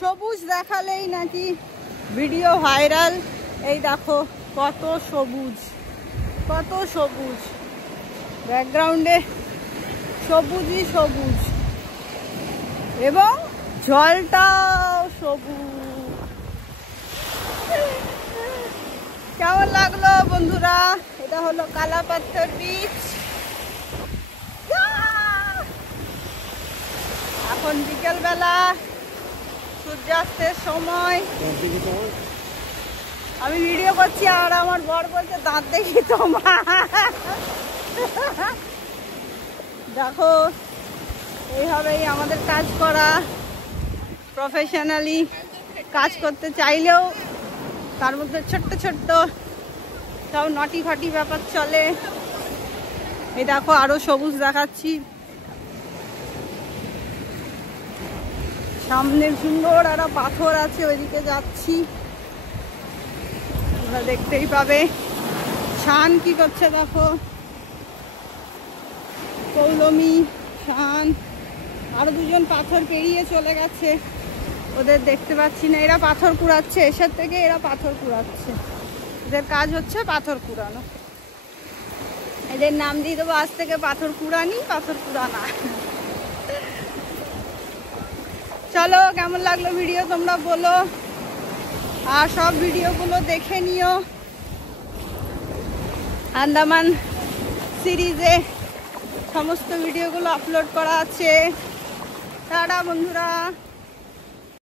সবুজ দেখালেই নাকি ভিডিও ভাইরাল। এই দেখো কত সবুজ, কত সবুজ, ব্যাকগ্রাউন্ডে সবুজই সবুজ এবং জলটাও সবুজ। কেমন লাগলো বন্ধুরা? এটা হলো কালাপাথর বিচ। এখন বিকেল বেলা, সূর্যাস্তের সময়। আমি ভিডিও করছি আর আমার বর বলছে দাঁত দেখি তোমার। দেখো এইভাবেই আমাদের কাজ করা। প্রফেশনালি কাজ করতে চাইলেও তার মধ্যে ছোট্ট ছোট্ট সব নটি ফাটি ব্যাপার চলে। এই দেখো আরো সবুজ দেখাচ্ছি, সামনে সুন্দর একটা পাথর আছে, ওইদিকে যাচ্ছি, তোমরা দেখতেই পাবে। শান কি করছে দেখো, পৌলমি, শান, আরো দুজন পাথর পেরিয়ে চলে গেছে, ওদের দেখতে পাচ্ছি না। এরা পাথর কুড়াচ্ছে, এসব থেকে এরা পাথর কুড়াচ্ছে, এদের কাজ হচ্ছে পাথর কুড়ানো। এদের নাম দিয়ে দেবো আজ থেকে পাথর কুড়ানি, পাথর কুড়ানা। চলো কেমন লাগলো ভিডিও তোমরা বলো, আর সব ভিডিওগুলো দেখে নিও। আন্দামান সিরিজে সমস্ত ভিডিওগুলো আপলোড করা আছে। টাটা বন্ধুরা।